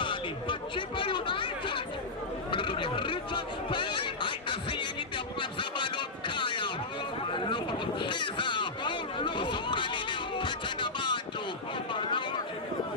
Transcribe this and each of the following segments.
mali. Machipa United. Richard Spain. Ay, asiyenginde kumzamano mkhaya. Siza. Usumkalile umphethe nabantu.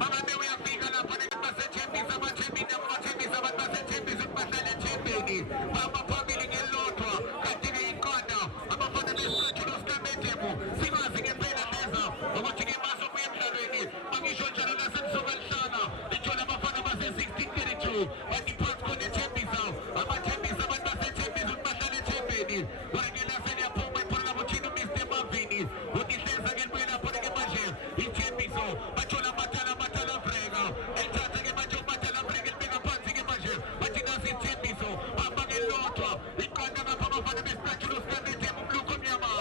Abantu uyafika lapha baseThembisa bathembisa bathembisa abantu baseThembisa bahlala eThembeni. Baba phambili ngelodwa kanti-ke iqanda abafana besithulo sikamedemo singazi ngempela neza ukuthi ke bazobuya emdlalweni angisho njalo nasemsokalihlala ithola abafana base-1632 kanti phansi khona eThembisa abathembisa abantu baseThembisa ukuthi bahlala eThembeni wangena seliyaphuma iphona labuthina uMr Mavini ukuthi hleza ke libuye lapho-ke manje iThembiso bathola amatala vreka elithatha ke manje umatala vreka elibeka phansi ke manje bathi nasi iThembiso hamba ngelodwa iqanda ngapha abafana besithathulo sikamedemo umlukho omnyama.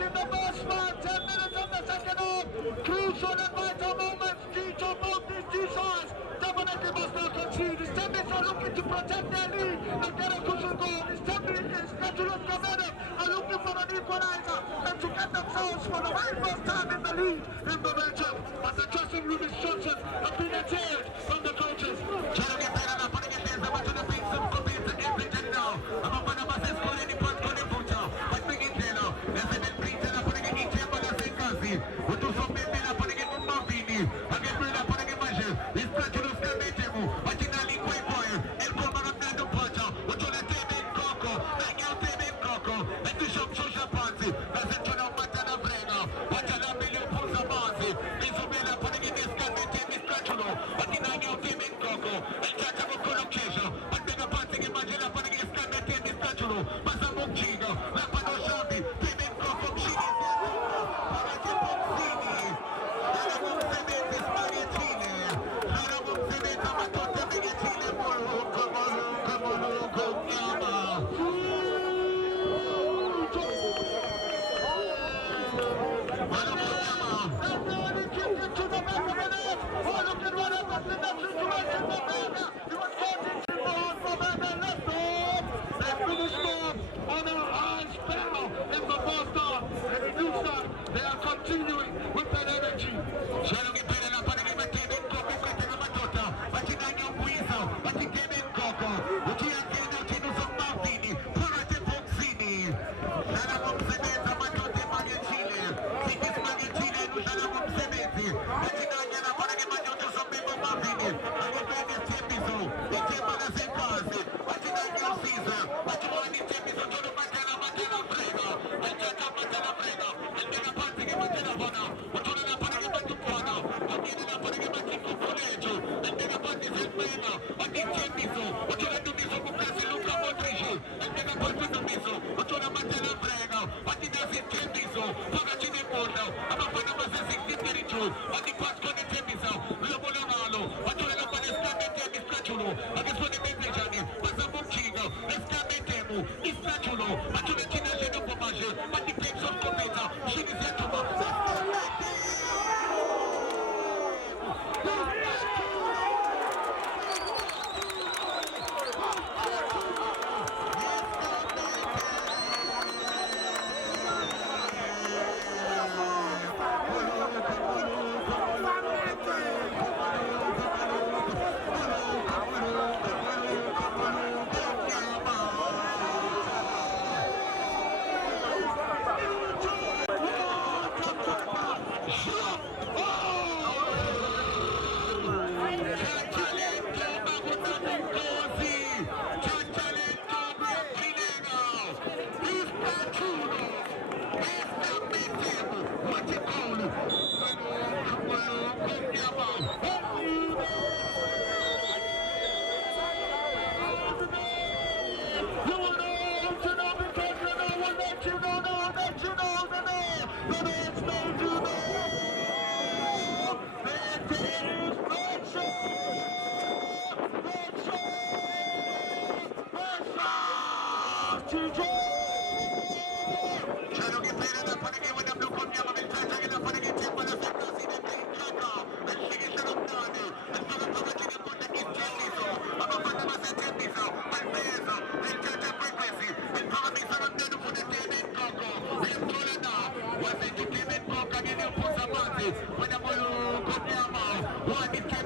In the first 10 minutes of the second half, crucial and vital moments each of both these two sides definitely must not concede. It's Tembis are looking to protect their lead and get a crucial goal. It's Tembis and Spatulus Kamenev are looking for an equalizer and to get themselves for the very first time in the lead in the matchup as the dressing room instructions have been adhered from the coaches. They are continuing with that energy. When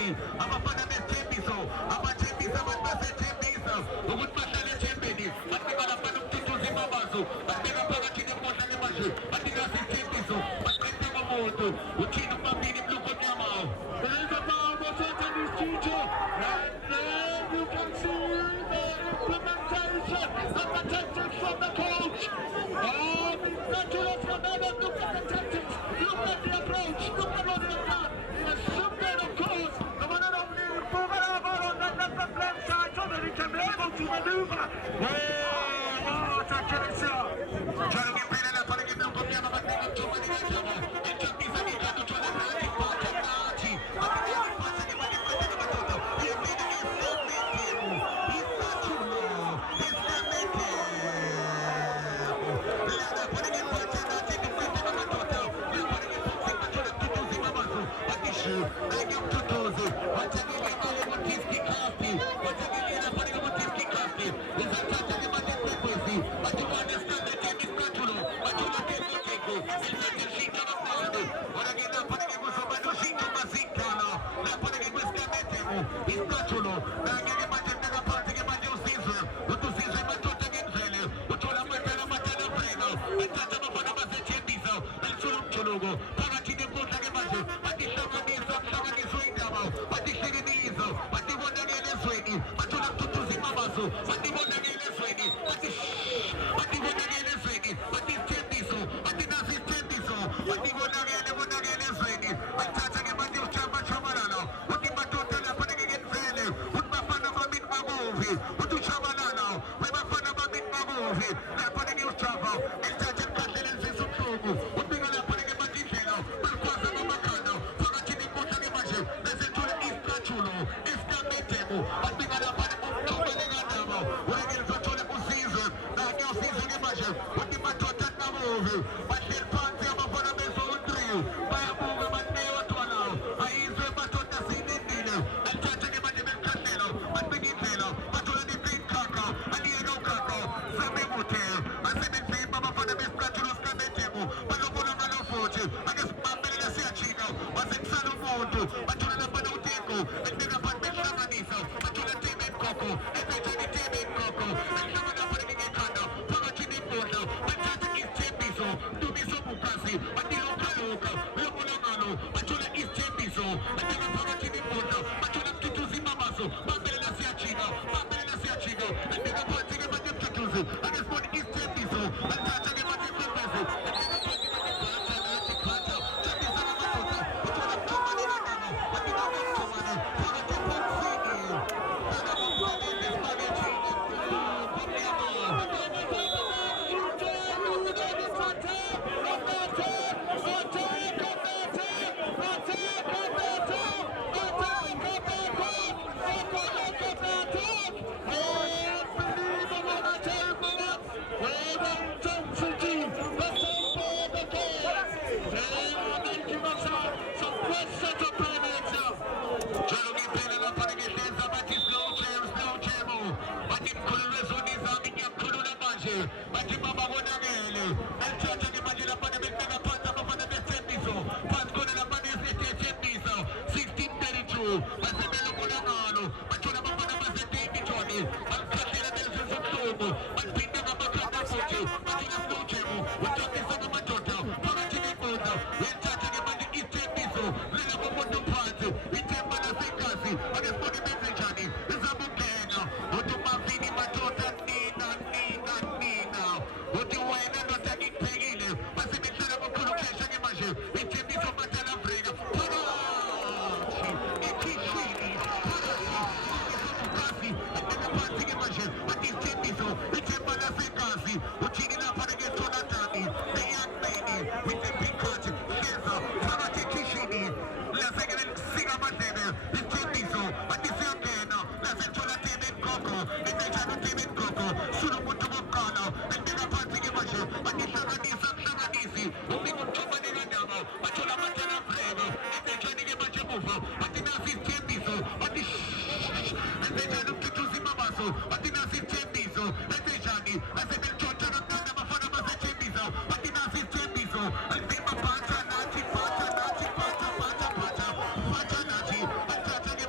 Chembizi, abafana beSchembizo, abaChembizi baseChembizo, ukuthi bahlale eChembeni, bafika lapha nomthuthuzi babazo, bafika phakathi nemodlane manje, bathi nasi iChembizo, baqede ngomuntu, uthini umabili mlukho nyamawo. There is a foul protecting his teacher, and then you can see the implementation of the tactics from the coach. Oh, the Naturals come in and look at the tactics, look at the approach, look at what they've done. He has zoomed in, of course, the one and only Bugaravar on that left side so that he can be able to maneuver. Oh, Takirisa. Trying to get rid of that, but I get no good. I'm going to take up too many of them. And just be funny, got to try to run it, but I'm not. I think every pass I get back in front of the total. He's making it so making. He's not too low. He's not making. Let us put it in front of the taking front of the total. We're putting it from Sigma to the Tutuzi Mamazu. What is she? I am Tutuzi. What's a million dollar with Tiski Coffee? What's a million of money with Tiski Coffee? Is that such a limited frequency? But you understand that Jimmy Scratchulo, but you don't get what they go. It's like a sheet of a body. What I get up on it was somebody who sheet of a sick color. Not putting it with Scametemo. It's Scratchulo. Now I get a bunch of the party, a bunch of Caesar. What to Caesar, but to take it failure. What to the Matana Matana Prego. And touch them upon a message Chemizo. And Sulum Chulugo. Parachini put like a bunch. But the Shamaniz of Shamaniz Swing Damo. But the Shirinizo. But the one again is swinging. But you have to do Zimabasu. But the one again is swinging. But the one again is swinging. But the Chemizo. But the Nazi Chemizo. But the one again is swinging. And touch again, but you Chama Chamalano. What the Matota putting again failure. What my fan of a bit movie. What to Chamalano. When my fan of a bit movie. They're putting you travel. And touch and cut it and say some trouble. What they're going to put again, but you know. But cross the Mamacano. Forgetting the Costa Gamashu. There's a tool is Cachulo. It's Cametemo. But they're going to put it on Tomalegano. When I get to the season. Now, your season Gamashu. What the Matota movie. But they're party of a fun of a soul trio. By a movie, but they were to allow. I use the Matota scene in dinner. And touching him at the Candelo. But begin Taylor. But to the Pink Kaka. And the Edo Kaka. Sammy Mutel. And Sammy Pay Mama for the Miss Cachulo Scametemo. But no one of the fortune. I guess Mamma Siachino. Was in Salo Mondo. But to the Panoteko. And then upon Miss Shamanisa. But to the Tim and Coco. And then to the Tim and Coco. And someone up putting in Kano. Pagachini Mondo. But touching his Chemizo. To be so Mukasi. But the Loka. Lokolano. But to the East Chemizo. And then Pagachini Mondo. But to the Tutuzi Mamaso. Mamma Siachino. Mamma Siachino. And then upon taking my Tutuzi. And it's for the East Chemizo. And touching my Tutuzi. And then upon taking my Pacha,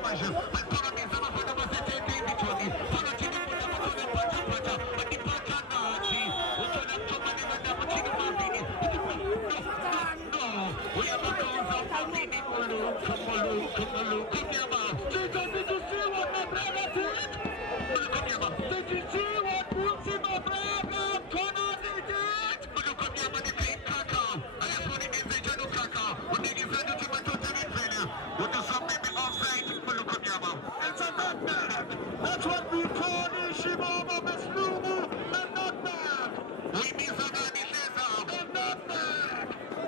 That's what we call Ishimama Meslumu and nutmeg. Uimizaga ni sheza. A nutmeg.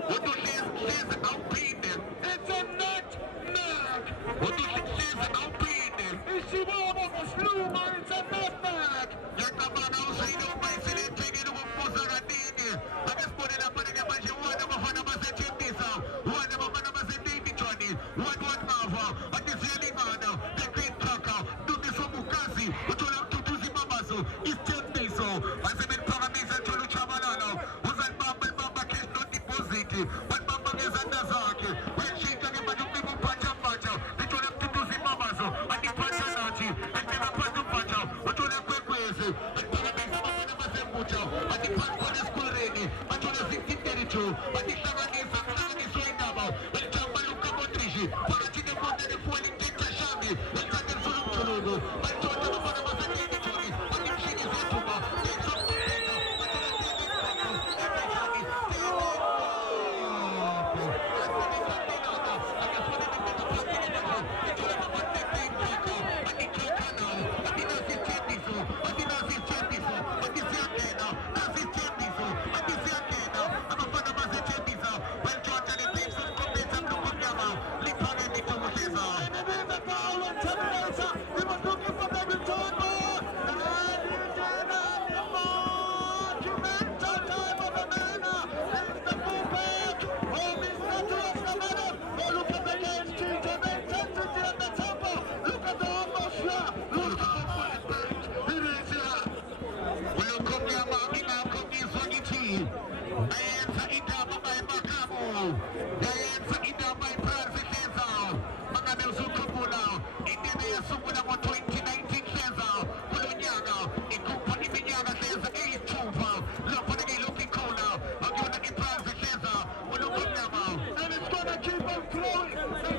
Utu sheza aupinde. It's a nutmeg. Utu sheza aupinde. Ishimama Meslumu, it's a nutmeg. Yakamana usaidi umaisili tegi nukumpuzaga dini. Agespone na panege maji wana mafana masete mbisa. Wana mafana masete ibichwani. Wana mava. Atizeli mana. The green tracker. Dumiso mukazi. Utola tutuzi mamazo. Istembiso. Asimin paramisa cholu chabalala. Uzan bamba cash no deposit. Wan bamba ngezanda zake. When she kage majumbi mupacha pacha. Utola tutuzi mamazo. Ati pacha nachi. Ati mapatu pacha. Utola kwekwezi. Ati paramisa mafana masembucha. Ati pankone skulreni. Utola zikiteri. Ati shangangisa. Shangangisa indaba. Chamba luka motrishi. Parachine konde de fueli kenta shami. Kante sulum chulugu. Utola mafana masete choni. Ati mshini zetuma. Kenzo kutena.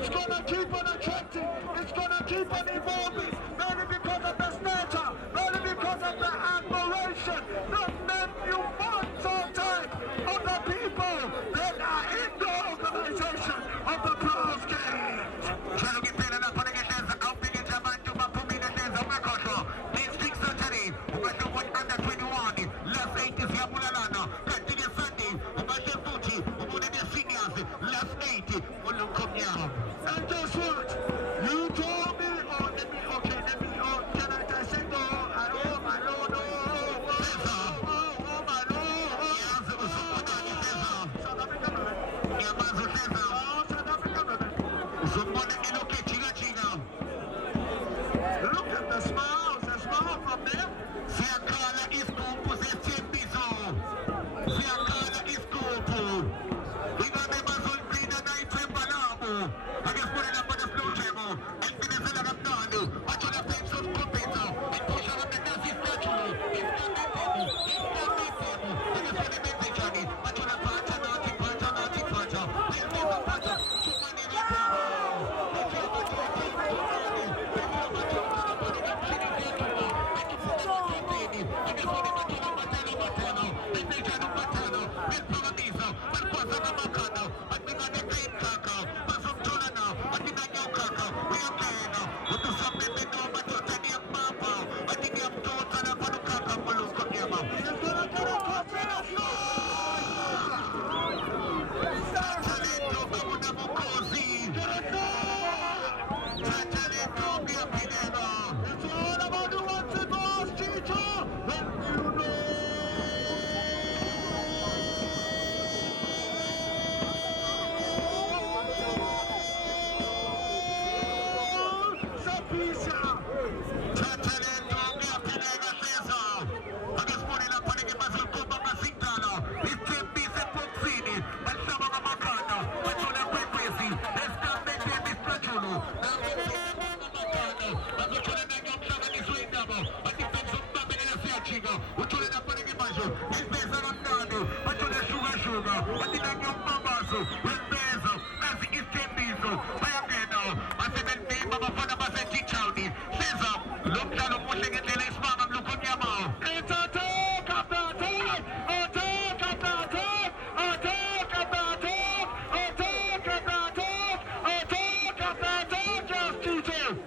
Utola Keep on attracting, it's gonna keep on evolving, mainly because of the nature, mainly because of the admiration, the monumental type of the people that are in the organization of the Pros Games. Chalugipena na panegesheza au pigeja bantu mapumina sheza umekosho. District surgery, umasho under 21, last 80s ya mulalana. Katige Sunday, umasho buti, umunene seniors, last 80, ulukumya. And guess what? You told me, can I dissect my lord, my lord. South Africa, South Africa. Look at the smile from them. Siakala iskupu zetembizo. Siakala iskupu. Igame mazol brida na itembalamu. Agespone na pada slow jemo. Elfinezela ramdanu. Achola peso kupeta. Epusha ramdana statue. Iskametemu. Agespone mezejani. Achola pacha nati. Elmeza pacha. Chumani repo.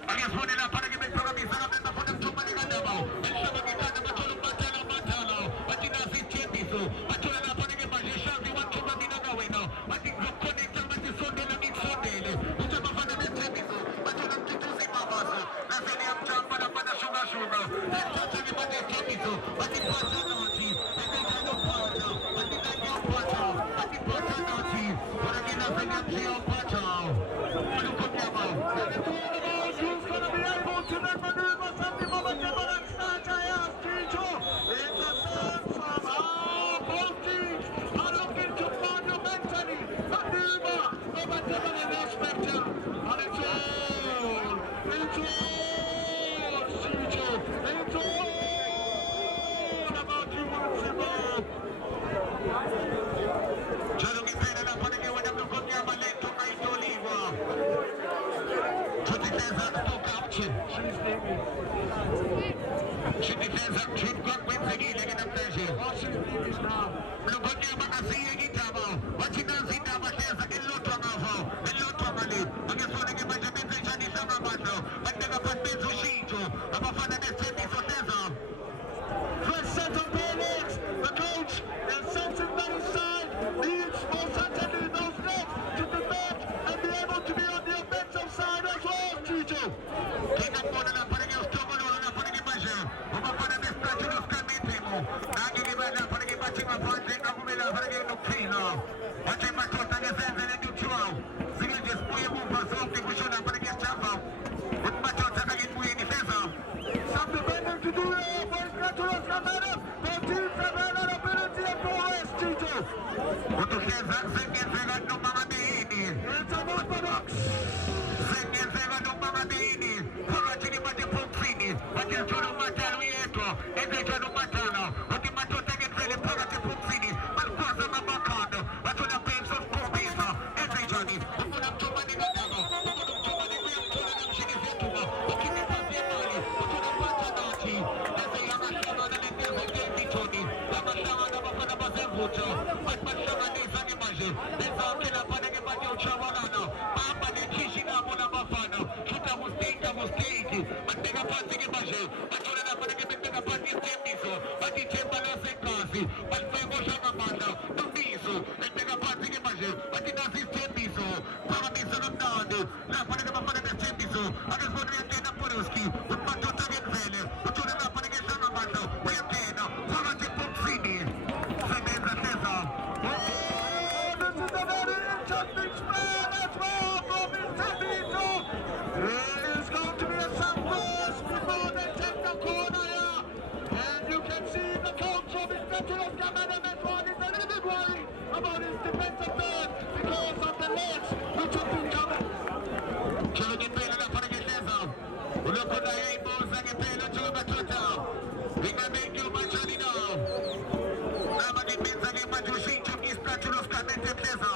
I guess one in a Who's going to be able to then maneuver something from a different start? I ask Chicho. In the sense of both teams are looking to fundamentally maneuver from a different aspect. And it's all Chicho. It's all about you once more. She defends up, she got wins again, like an impression. Look at the Makasi again, what she does in the Makasa, in Lotomavo, in Lotomali, and you're falling in my dimension in Samabando, but never put me to Shito, about Father Destiny for Tessa. First set of ballers, the coach is sensing that his side needs most certainly those legs to defend and be able to be on the offensive side as well, Chicho. King of Modern and putting your stomach on and putting in measure. Over for the statue of Camitimo. Now give it up for the matching of one thing of Mila for the Nukino. Watching my trust and the sense and the neutral. Singing just for your move for something we should have put against Java. With my trust and again, we in the center. Something better to do here for Catulas Camara. Both teams have had an ability of progress, Chicho. What to say, Zach, second, second, no Mama Dini. It's a orthodox. Second, second, no Mama Dini. Foraging about the Foxini. But you're trying to matter, we enter. And they try to matter now. What the matter, they get ready for the Foxini. But for some of my card, but when the pains of Kobe, and they journey. We're going to have money in the devil. We're going to have money. We have to have them. She is here to go. We're going to have the money. We're going to have the Nazi. And they are a shaman and they are a David Tony. They're a shaman of a Bazavuto. But my shaman is an imagine. There's a killer panic about your chavalano. Papa, the Kishina Monabafano. Kita was taken. But they are passing imagine. But you're not going to get the party Temiso. But the Chembala Sekasi. But they were Shamamanda. The Miso. And they are passing imagine. But the Nazi Temiso. Paramiso of Nadu. Now, for the Temiso. I just want to get a Puruski. With my Totagan Valley. But you're not going to get Shamamanda. We have Kena. For the Foxini. This is a very interesting spread as well from Mr. Vito. It is going to be a surprise before they take the corner here. And you can see the coach of his Catulas Camara Metron is a little bit worried about his defensive third because of the legs which have been coming. Chalo que pena na para que tesa. O louco da Rainbow Zang pena chalo ka total. Vinga bem que o Machani não. Na mani pensa que Majushi choki statulos ka mente tesa.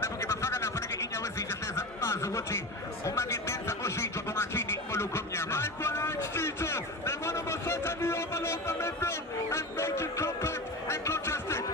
Na porque bafaka na para que inha wezi tesa. Mazo wochi. O mani pensa ko shito ko Machini ko louco mnyama. Likewise, Chicho, they want to certainly overload the midfield and make it compact and contested.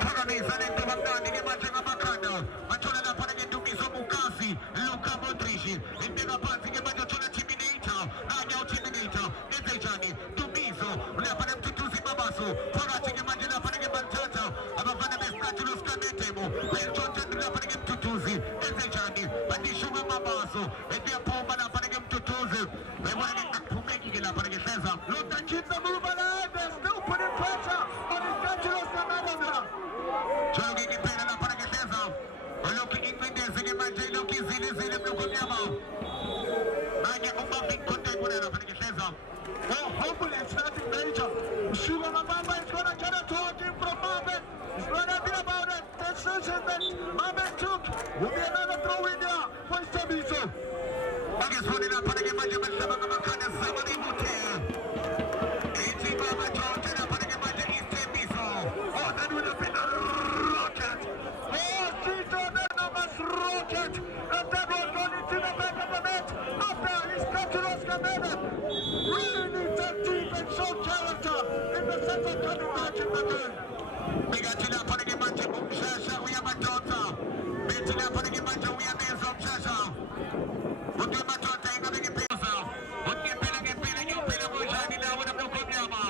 Paganisa dentro Bagdadi che bacia la bacana. Maccione da fare che tu mi sono Mukasi. Luca Modrici. E nella parte che bacia la Ciminita. Agna o Ciminita. E Zejani. Dumiso. Le fare tutto si babasso. Foraggi che mangia da fare che mangiata. Ava fare messaggio lo scametemo. Per giorgio da fare che tutusi. E Zejani. Ma di sciuga babasso. E di apomba da fare che tutusi. E vuole che accumenti che la fare che sesa. Look, they keep the move alive. They're still putting pressure on his Catulas Camara now. Ciao che pena la para che tesa. Quello che inventese che mangia i occhi zile più comiamo. Magna un bambino con te pure la para che tesa. Well, hopefully it's nothing major. Sugar Mamba is going to get a talking from Marvin. He's going to be about it. The decision that Marvin took will be another throw in there for Stabito. Magna suoni la para che mangia per sabana macana sama di butte. E ci va a giorgio la para che mangia in Stemiso. Oh, that would have been a rocket. Oh, Tito, that number's rocket. And that was going into the back of the net. After his Catulas Camara. Really needs a deep and show character in the center coming back in the game. Bigati la para che mangia un shasha we have a tota. Bigati la para che mangia we have a shasha. What do you matter? Take a big pesa. What do you pay? You pay the Mojani now with a blue comiama.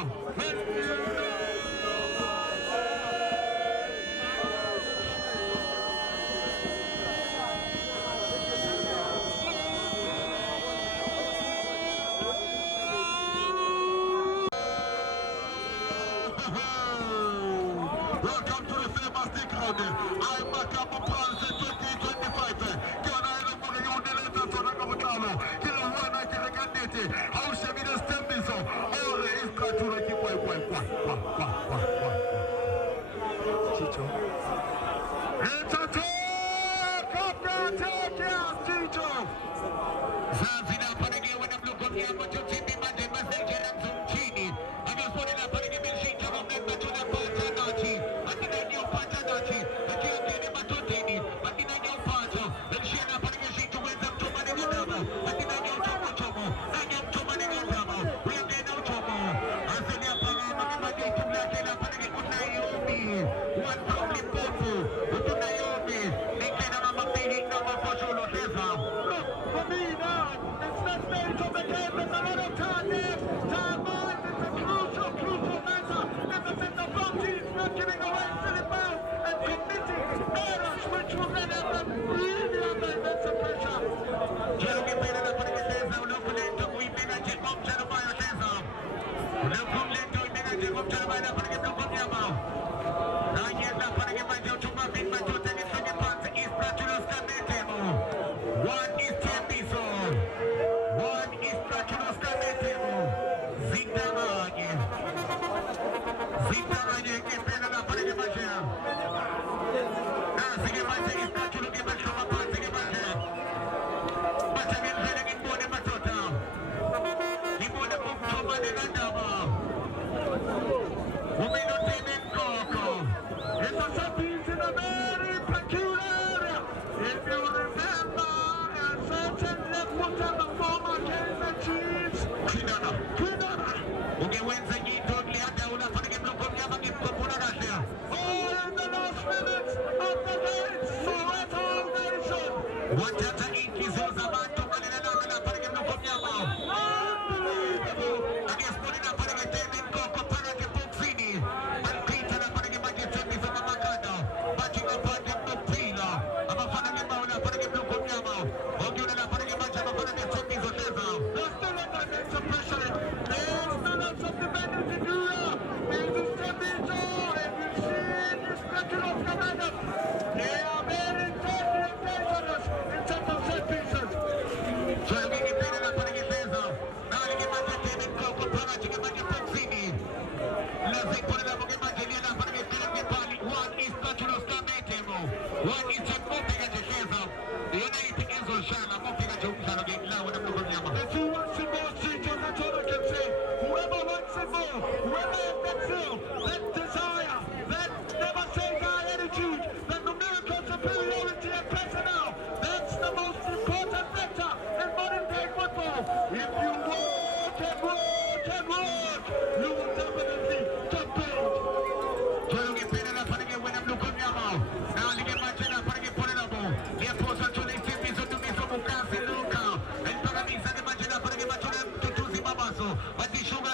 Saudi. I'm back up on France 2025. Kiona ile mmoja yundeleza sana kama kalo. Kila wana kile kandete. Hausha bila stembizo. Ore iskatura kipwa kwa. Chicho. Chicho. Kapta take out Chicho. Zazina panege wana mluko mnyama chochini mande masejera mzumchini. Agosone na panege mishita mwenga tuna pata nachi. Akina nyo pata nachi. Akia kene matotini. Akina nyo pata. Mshina panege shitu weza mtumani ngadamo. Akina nyo chomo. Nanya mtumani ngadamo. Uyamde na uchomo. Asili ya pangama kimadi tumlake na panege kunayomi. One probably popo. Utunayomi. Nikena mama pili na mafosolo teza. Look, for me now, it's that stage of the game. There's a lot of time left. Time on. It's a crucial matter. Never been the front team not giving away silly fouls and committing errors which will then have them really under immense pressure. Jero que pena na panege teza. Ulofu lento kuipega chekom jero bayo teza. Ulofu lento kuipega chekom jero bayo na panege bluko mnyama. Nanya na panege bayo chuma bin bayo teni sonye panse istra chulos kametemo. One is Tembiso. One is Trachulos Kametemo. Zindamanye. Zindamanye que pena na panege bayo. Sige bayo is Trachulos que bayo chuma panse que bayo. Bayo ngenzele ngimbone matota. Ngimbone kumchoma nenandaba. Umino temen koko. It's a set-piece in a very peculiar area. If you remember, a certain left foot on the former Kaizer Chiefs. Kinana. Kinana. Ungewenza nyito gliada unafanya mloko mnyama ngipopona gasha. All in the last minutes of the game. Soweto Nation. Watata inkizo za bantu manena na panege mloko mnyama. Unbelievable. Agesponi na panege temen koko panege boxini. Malpita na panege maji temen za mamakada. Bachi na panege mpila. Ama panege mauna panege mloko mnyama. Ongiuna na panege maji ama panege temen zoteza. They're still under immense pressure. There's none of the defenders in Europe. There's a Stevito. And we've seen this record of commanders. They are very dangerous in terms of set pieces. Swali ngini pena na panege teza. Nali kimaji temen koko panege kimaji boxini. Lazim pone na panege maji lia na panege panege pali. One is Trachulos Kametemo. One is Chekopega Chesheza. Yona itikenzo shana. Mopega Chumshana Gengla wana mloko mnyama. If who wants it more, Chicho, that's all I can say. Whoever wants it more, whoever has that zeal, that desire, that never say die attitude, that numerical superiority and personnel, that's the most important factor in modern day football. If you work and work and work, you will definitely get paid. Jero que pena na panege wena mloko mnyama. Na lige maji na panege pone na bo. Lia posa chole tepizo tumizo mukasi luka. Elpaga misa de maji na panege maji na tutuzi babaso. Bati shuga.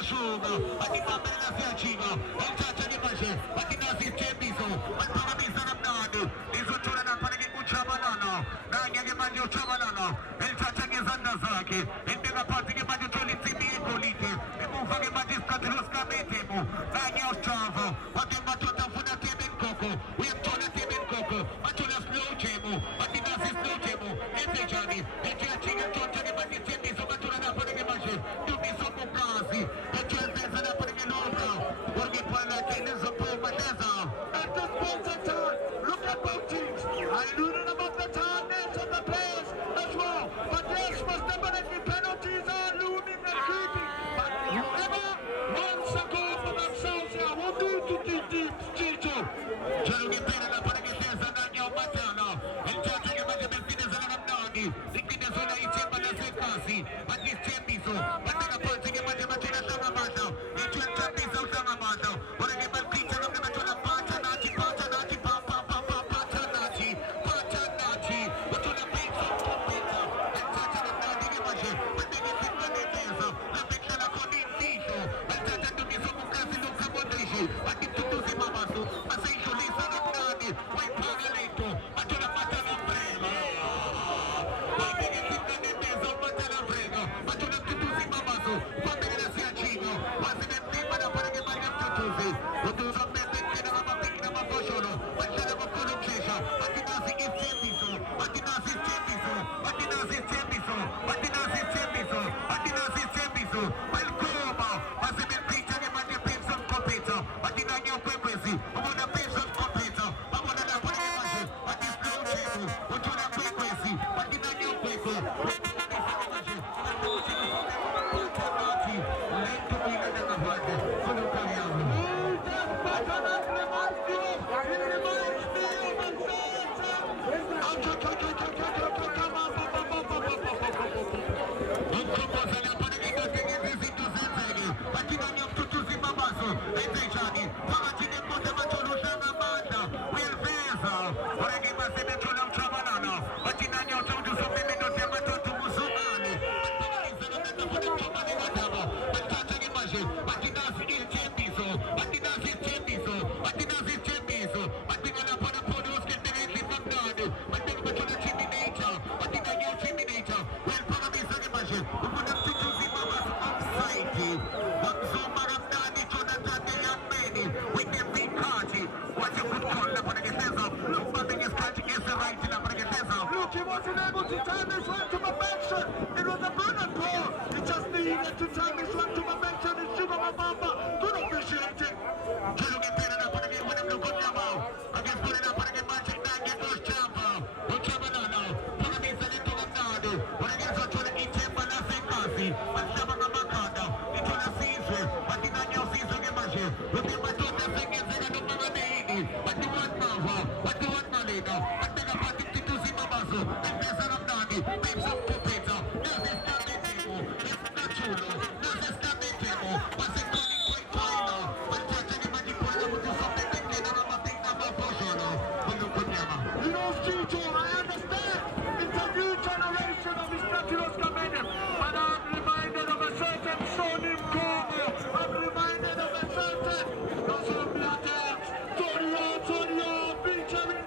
Bati mamere na siya chiga. Elchacha ni maji. Bati nasi tepizo. Elpaga misa na mnani. Izo chole na panege uchabalana. Na nyage maji uchabalana. Elchacha ngezanda zake. Endega pati ke maji chole tibi ekolite. Emufa ke maji Trachulos Kametemo. Na nye uchava. Bati matota funa temen koko. Uyamtola temen koko. Matola slow chemo. Bati nasi slow chemo. Ete jani. Ete achiga choncha ke bati tepizo. Matola na panege maji. Tumizo mukazi. Ete enzeza na panege loka. Orge pala kelezo po mateza. At this point in time, look at both teams. I alluded about the tiredness of the players as well. But yes, most definitely penalties are looming and creeping. But whoever wants a goal for themselves here will do to deep, Chicho. Jero que pena na panege teza na nyao matala. Elchacha ke maji belpineza na namnani. Dikpineza na ichemba na zekasi. Bati tepizo. Bati na panze ke maji matola tanga mata. Ichuen tepizo tanga mata. Orge belpita na matola pacha nachi. Pacha nachi. Pacha nachi. Pacha nachi. Matola pizza. Pizza. Elchacha na mnani ke maji. Bati ke fitna ne teza. La pekla na koni nisho. Elchacha tumizo mukasi luka modrishi. Bati tutuzi mamasu. Masisho lisa na mnani. Wai paga leto. Matola pata na brema. Bati ke fitna ne teza. Matola brema. Matola tutuzi mamasu. Look, he wasn't able to turn this one to perfection. It was a brilliant ball. He just needed to turn this one to perfection. It's Sugar Mabamba. Good officiating. You know, Chicho, I understand. It's a new generation of Istachiros coming. But I'm reminded of a certain Sonim Kongo. I'm reminded of a certain Nozomiatex. Torio, featuring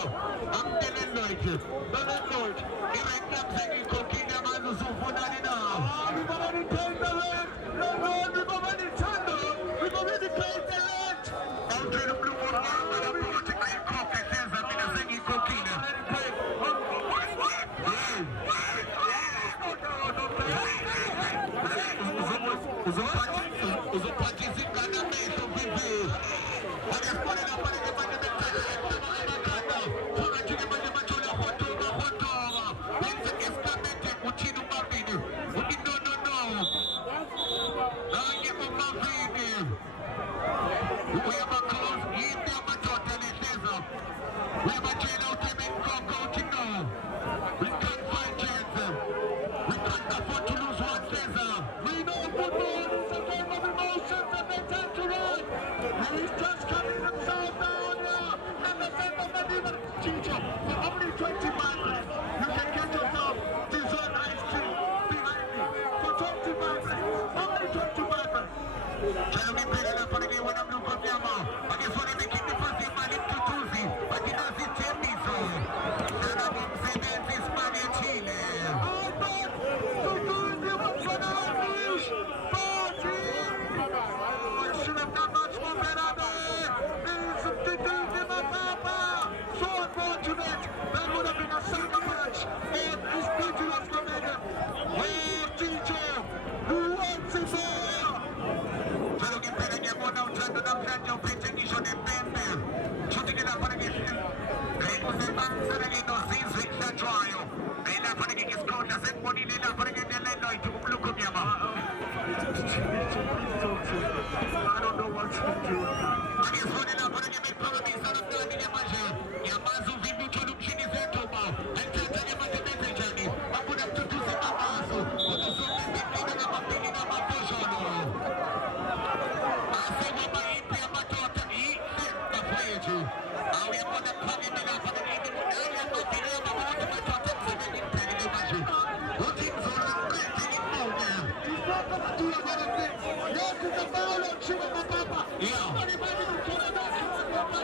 Ang Delenoid. Ireklap sa ikokin naman usufunan nila. We've already paid the rent. Lord, we've already tendered. We've already paid the rent. Ang Blue Moon nga, malaputi kayo koke, sesa, pinasang ikokin. Uzupatizika na meso vivi. Wakaspone na pale kwa mande metana. Kuna chini mande machona hotoga. Wenza eskamete kuchinu mabini. Ukindo no. Anye umavini. Uyama close, yinde amachota liseza. Uyama chena utemen koko uchino. We can't find chances. We can't afford to lose one Cesar. We know football is a game of emotions and they tend to run. And he's just cutting himself down now. And the center medieval teacher. For only 25 left, you can get yourself dessert ice cream behind me. For 25 left, only 25 left. Chalumi pili na panagi wana mluko nyama. Agiswani mikini pasi malip tutuzi. Adinasi temizo. Sana mumsebenzi Spania Chile. Albert, Tutuzi was going to unleash. Party! Oh, it should have done much more better there. It's Tutuzi Mapapa. So unfortunate. That would have been a second match. And his duty was committed. Oh, teacher, who wants it all? Chalumi pili niya muna uchando na mjanjo pitingisho ni pembe. Shooting ina panagi. Kaya kusipan sa nagino zizwik na trial. Kaya panagi kiskot na set mo nila panagi nilendo ito kumluko nyama. I don't know what to do. Agiswani na panagi may pangabi sa nagdami niya maji. Yamazu vindu chalum chini zeto ba. Entata niya matemete jani. Ako na tutusi mamaso. Utusong na bimbi na mapili na maposhano. Asema maipi ya matota iite na fweju. Au ya mwana pangi nila panagi ni mudaya mapili ya mamoto matota mseme ni mpeli ni maji. Uti mzora mrete ni mmoja. He's not going to do another thing. Yes, it's a foul on Chima Mapapa. Yeah. Somebody might even turn it back to Mapapa.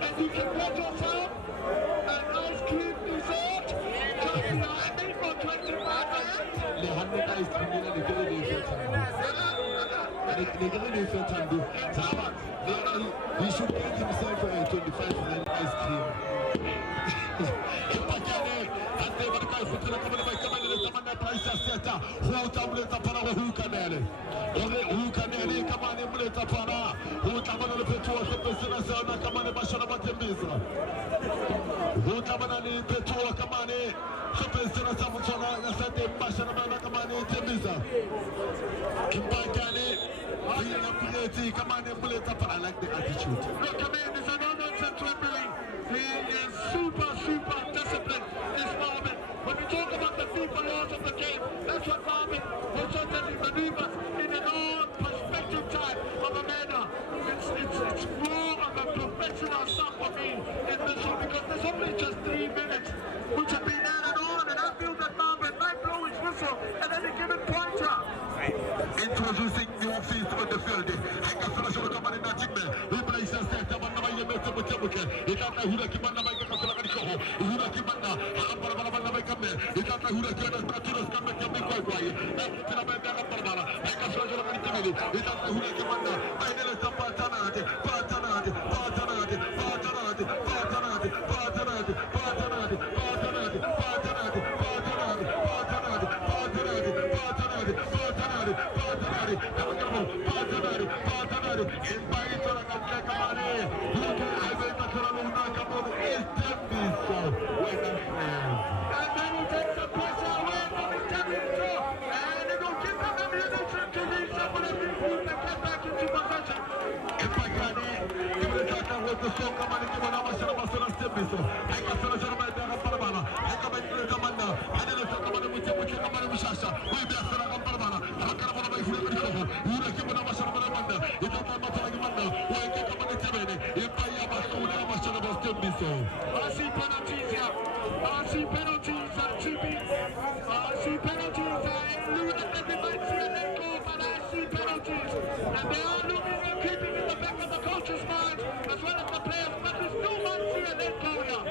And you can get yourself an ice cream dessert just behind me for 25 He should get himself a 25 ice cream. I like the attitude. Look, I mean, there's a no-nonsense referee. He is super disciplined this moment. When we talk about the FIFA laws of the game, that's what Marvin will certainly maneuvers in an all-perspective type of a manner. It's more of a professional stuff for me in this one because there's only just 3 minutes which have been added on, and I feel that Marvin might blow his whistle at any given pointer. Introducing new feast on the field. I got to show the money that we play some set up on the way. It's not who the Kimana make a show. Who the Kimana, Hamburg, make a man. It's not who the Katuras can make a big way. That's the American Barbara. I got to show the money. It's not who the Kimana. I know some Patanati. And then he takes the pressure away from his championship, and it will give them ammunition to reach up with a midfield and get back into possession. I see penalties here. I see penalties, Chippy. I see penalties. I alluded that they might see a net goal, but I see penalties. And they are looking and keeping in the back of the coach's mind, as well as the players, but they still might see a net goal here.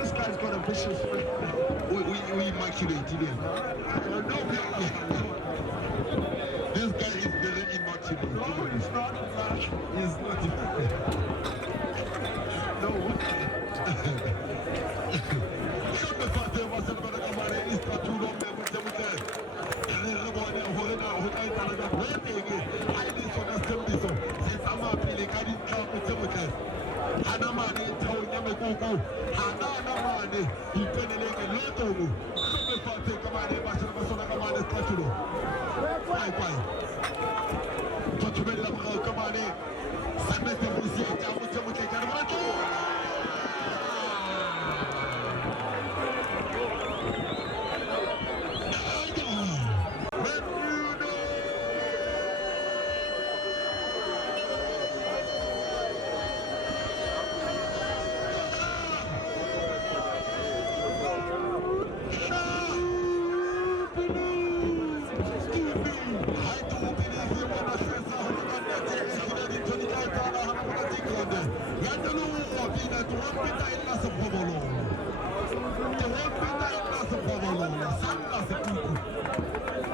This guy's got a vicious friend. We immaculate him. This guy is very immaculate. No, he's not. He's not. No. inlasse provolone. Te rompita inlasse provolone. Sanlasse kuku.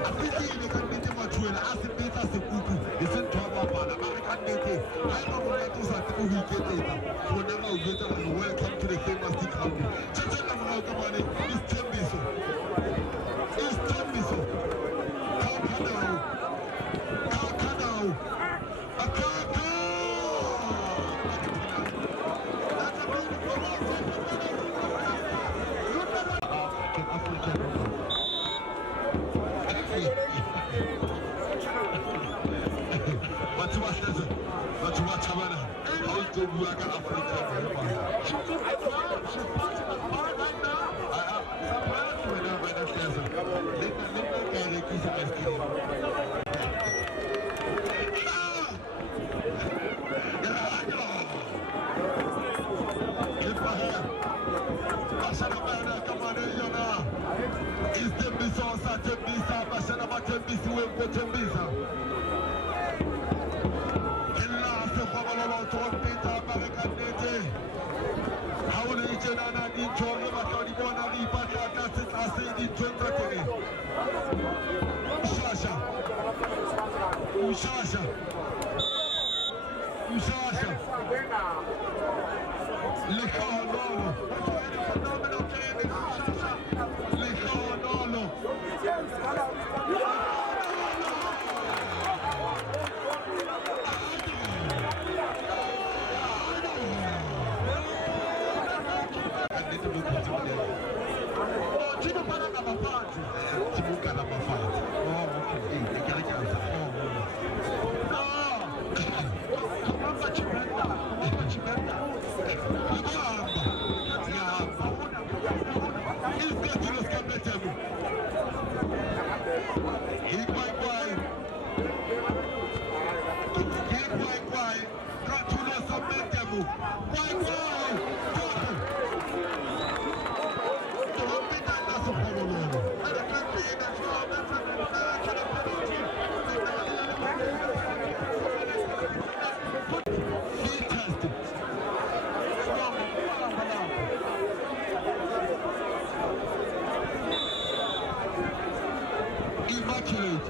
Afitile kanite machuela asipita se kuku. Isentwaba bana barikanete. Hayi babulethu sathi uhiketeta. Khona la uveta welcome to the famous Tikhabu. Tshela mngao kamane isithembiso. Isithembiso. Kakhanao. Akaka. Ushasha. Lekonolo. Lekonolo. Immaculate.